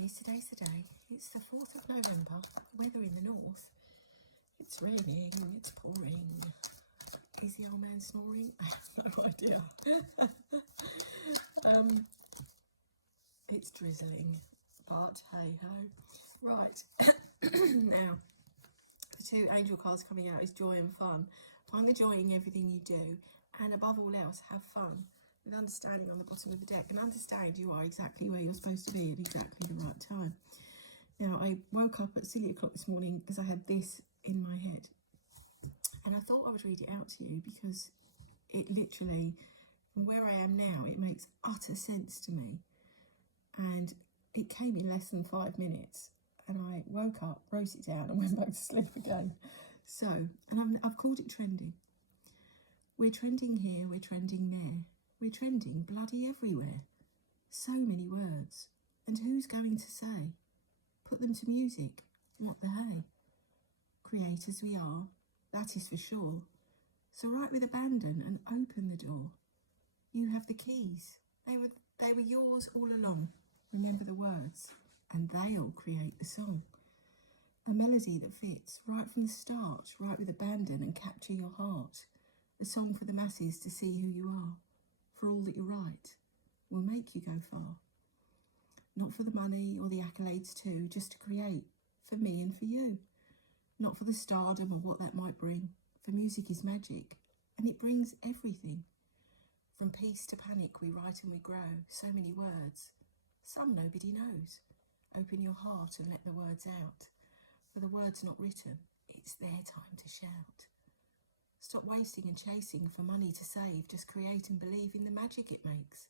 Pisces, today's the day. It's the 4th of November. Weather in the north. It's raining, it's pouring. Is the old man snoring? I have no idea. It's drizzling, but hey ho. Right, now, the two angel cards coming out is joy and fun. Find the joy in everything you do, and above all else, have fun. With understanding on the bottom of the deck, and understand you are exactly where you're supposed to be at exactly the right time. Now, I woke up at silly o'clock this morning because I had this in my head, and I thought I would read it out to you because it literally, from where I am now, it makes utter sense to me. And it came in less than 5 minutes, and I woke up, wrote it down, and went back to sleep again. So, and I've called it trending. We're trending here, we're trending there. We're trending bloody everywhere. So many words. And who's going to say? Put them to music. What the hey? Creators we are, that is for sure. So write with abandon and open the door. You have the keys. They were yours all along. Remember the words, and they'll create the song. A melody that fits right from the start. Write with abandon and capture your heart. A song for the masses to see who you are. For all that you write will make you go far. Not for the money or the accolades too, just to create, for me and for you. Not for the stardom or what that might bring, for music is magic, and it brings everything. From peace to panic we write and we grow, so many words, some nobody knows. Open your heart and let the words out, for the words not written, it's their time to shout. Stop wasting and chasing for money to save. Just create and believe in the magic it makes.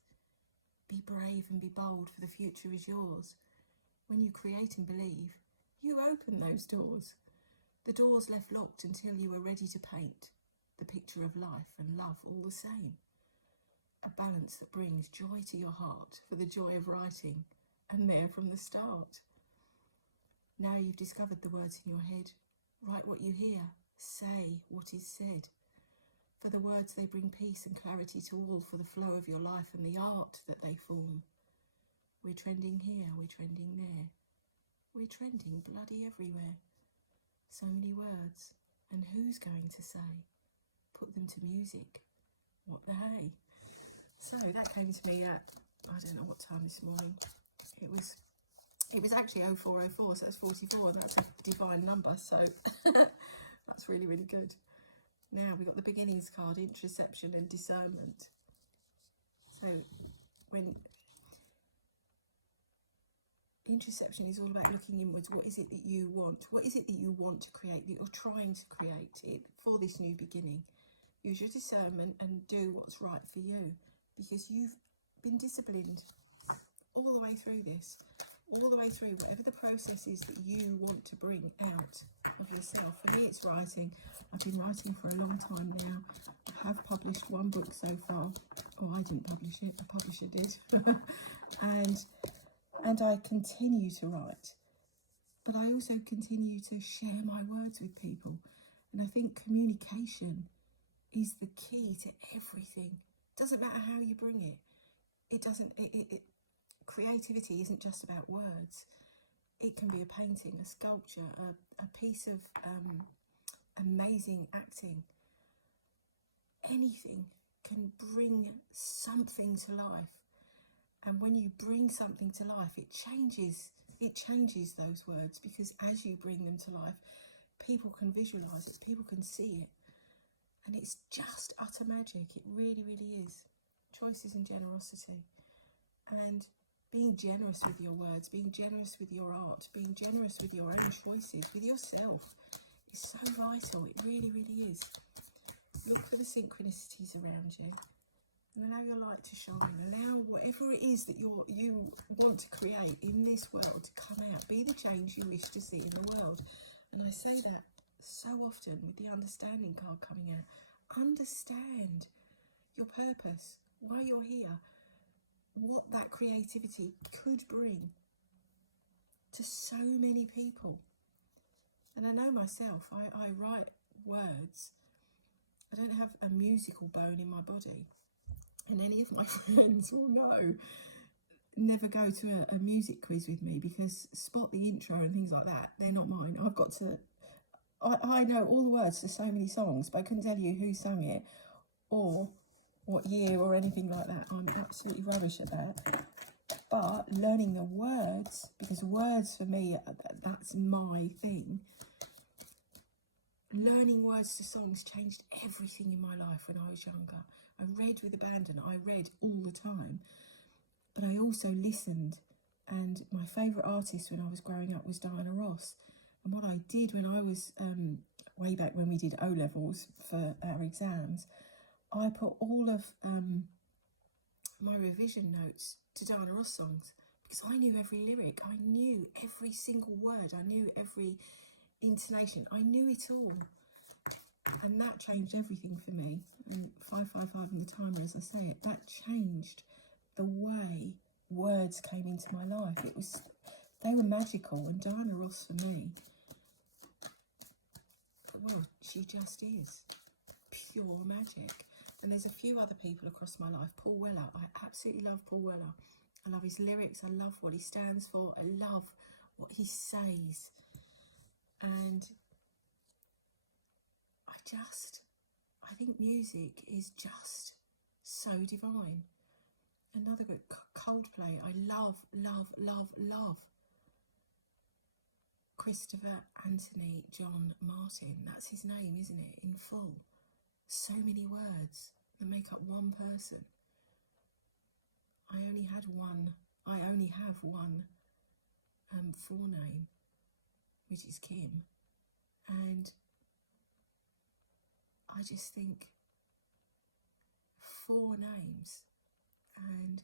Be brave and be bold, for the future is yours. When you create and believe, you open those doors. The doors left locked until you are ready to paint the picture of life and love all the same. A balance that brings joy to your heart for the joy of writing, and there from the start. Now you've discovered the words in your head. Write what you hear. Say what is said. For the words they bring peace and clarity to all, for the flow of your life and the art that they form. We're trending here, we're trending there. We're trending bloody everywhere. So many words, and who's going to say? Put them to music. What the hey? So that came to me at, I don't know what time this morning. It was actually 0404, so that's 44, and that's a divine number, so that's really, really good. Now we've got the beginnings card, introspection and discernment. So when introspection is all about looking inwards, what is it that you want? What is it that you want to create, that you're trying to create it for this new beginning? Use your discernment and do what's right for you, because you've been disciplined all the way through this. All the way through, whatever the process is that you want to bring out of yourself. For me, it's writing. I've been writing for a long time now. I have published one book so far. Oh, I didn't publish it. The publisher did. and I continue to write. But I also continue to share my words with people. And I think communication is the key to everything. Doesn't matter how you bring it. Creativity isn't just about words. It can be a painting, a sculpture, a piece of amazing acting. Anything can bring something to life. And when you bring something to life, it changes those words, because as you bring them to life, people can visualise it, people can see it. And it's just utter magic. It really, really is. Choices and generosity. And being generous with your words, being generous with your art, being generous with your own choices, with yourself, is so vital. It really, really is. Look for the synchronicities around you and allow your light to shine. Allow whatever it is that you want to create in this world to come out. Be the change you wish to see in the world. And I say that so often with the understanding card coming out. Understand your purpose, why you're here. What that creativity could bring to so many people. And I know myself, I write words. I don't have a musical bone in my body. And any of my friends will know never go to a music quiz with me, because spot the intro and things like that, they're not mine. I've got to, I know all the words to so many songs, but I couldn't tell you who sang it or what year or anything like that. I'm absolutely rubbish at that. But learning the words, because words for me, that's my thing. Learning words to songs changed everything in my life when I was younger. I read with abandon. I read all the time. But I also listened. And my favourite artist when I was growing up was Diana Ross. And what I did when I was, way back when we did O-levels for our exams, I put all of my revision notes to Diana Ross songs, because I knew every lyric. I knew every single word. I knew every intonation. I knew it all. And that changed everything for me. And 555 and the timer, as I say it, that changed the way words came into my life. They were magical. And Diana Ross for me, well, she just is pure magic. And there's a few other people across my life. Paul Weller, I absolutely love Paul Weller. I love his lyrics, I love what he stands for, I love what he says. And I think music is just so divine. Another good, Coldplay, I love, love, love, love. Christopher Anthony John Martin, that's his name, isn't it, in full? So many words that make up one person. I only have one forename, which is Kim. And I just think 4 names. And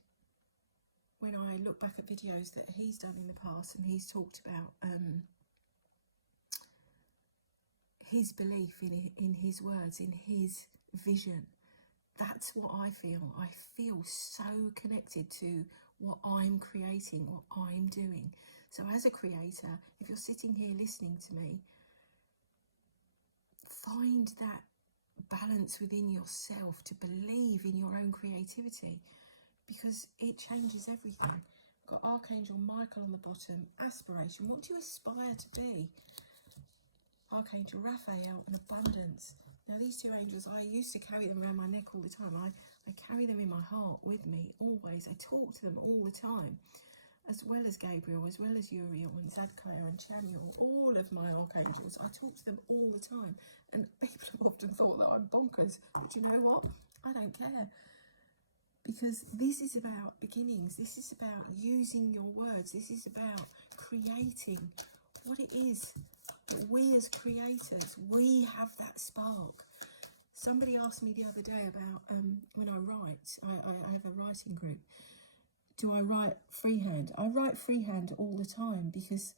when I look back at videos that he's done in the past, and he's talked about his belief in his words, in his vision, that's what I feel. I feel so connected to what I'm creating, what I'm doing. So as a creator, if you're sitting here listening to me, find that balance within yourself to believe in your own creativity, because it changes everything. Got Archangel Michael on the bottom, aspiration. What do you aspire to be? Archangel Raphael and abundance. Now these 2 angels, I used to carry them around my neck all the time. I carry them in my heart with me always. I talk to them all the time, as well as Gabriel, as well as Uriel and Zadkiah and Chaniel, all of my archangels. I talk to them all the time. And people have often thought that I'm bonkers. But you know what? I don't care. Because this is about beginnings. This is about using your words. This is about creating what it is that we as creators, we have that spark. Somebody asked me the other day about when I write. I have a writing group. Do I write freehand? I write freehand all the time, because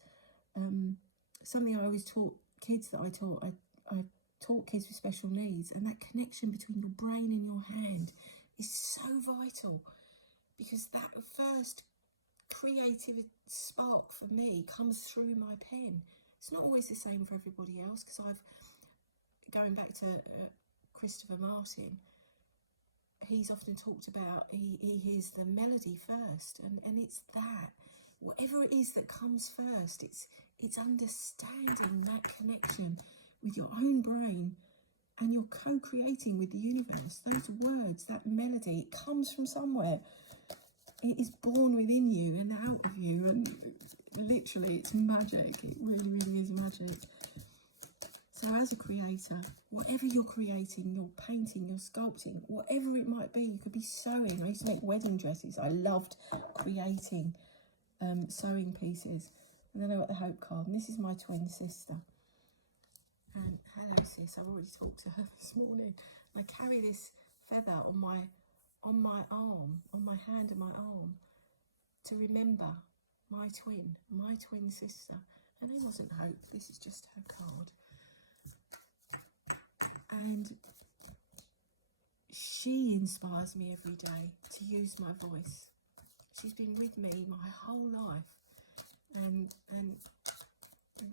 something I always taught kids that I taught kids with special needs, and that connection between your brain and your hand is so vital, because that first creative spark for me comes through my pen. It's not always the same for everybody else, because going back to Christopher Martin, he's often talked about he hears the melody first, and it's that, whatever it is that comes first, it's understanding that connection with your own brain, and you're co-creating with the universe. Those words, that melody, it comes from somewhere. It is born within you and out of you, and literally it's magic. It really, really is magic. So as a creator, whatever you're creating, you're painting, you're sculpting, whatever it might be, you could be sewing. I used to make wedding dresses. I loved creating sewing pieces. And then I got the Hope card, and this is my twin sister. And hello sis, I've already talked to her this morning. I carry this feather on my arm, on my hand and my arm, to remember my twin sister. Her name wasn't Hope, this is just her card. And she inspires me every day to use my voice. She's been with me my whole life, and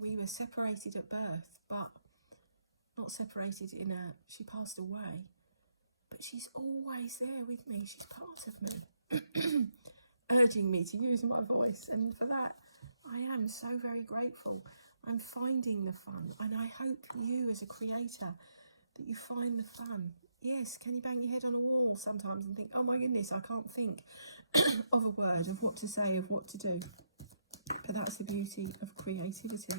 we were separated at birth, but not separated she passed away, but she's always there with me. She's part of me. urging me to use my voice, and for that I am so very grateful. I'm finding the fun, and I hope you as a creator that you find the fun. Yes, can you bang your head on a wall sometimes and think, oh my goodness, I can't think of a word, of what to say, of what to do? But that's the beauty of creativity.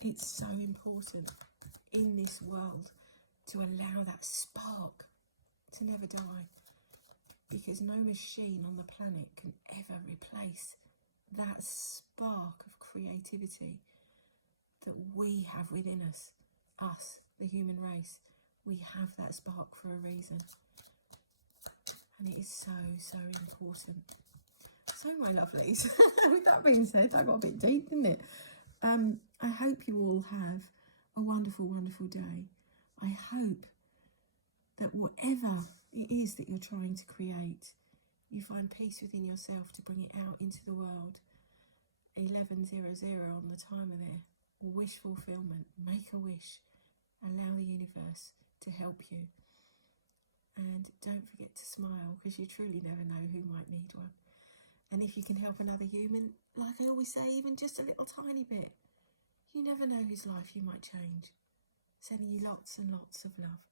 It's so important in this world to allow that spark to never die, because no machine on the planet can ever replace that spark of creativity that we have within us, the human race. We have that spark for a reason, and it is so, so important. So, my lovelies, with that being said, I got a bit deep, didn't it? I hope you all have a wonderful, wonderful day. I hope that whatever it is that you're trying to create, you find peace within yourself to bring it out into the world. 1100 on the timer there. Wish fulfillment. Make a wish. Allow the universe to help you. And don't forget to smile, because you truly never know who might need one. And if you can help another human, like I always say, even just a little tiny bit, you never know whose life you might change. Sending you lots and lots of love.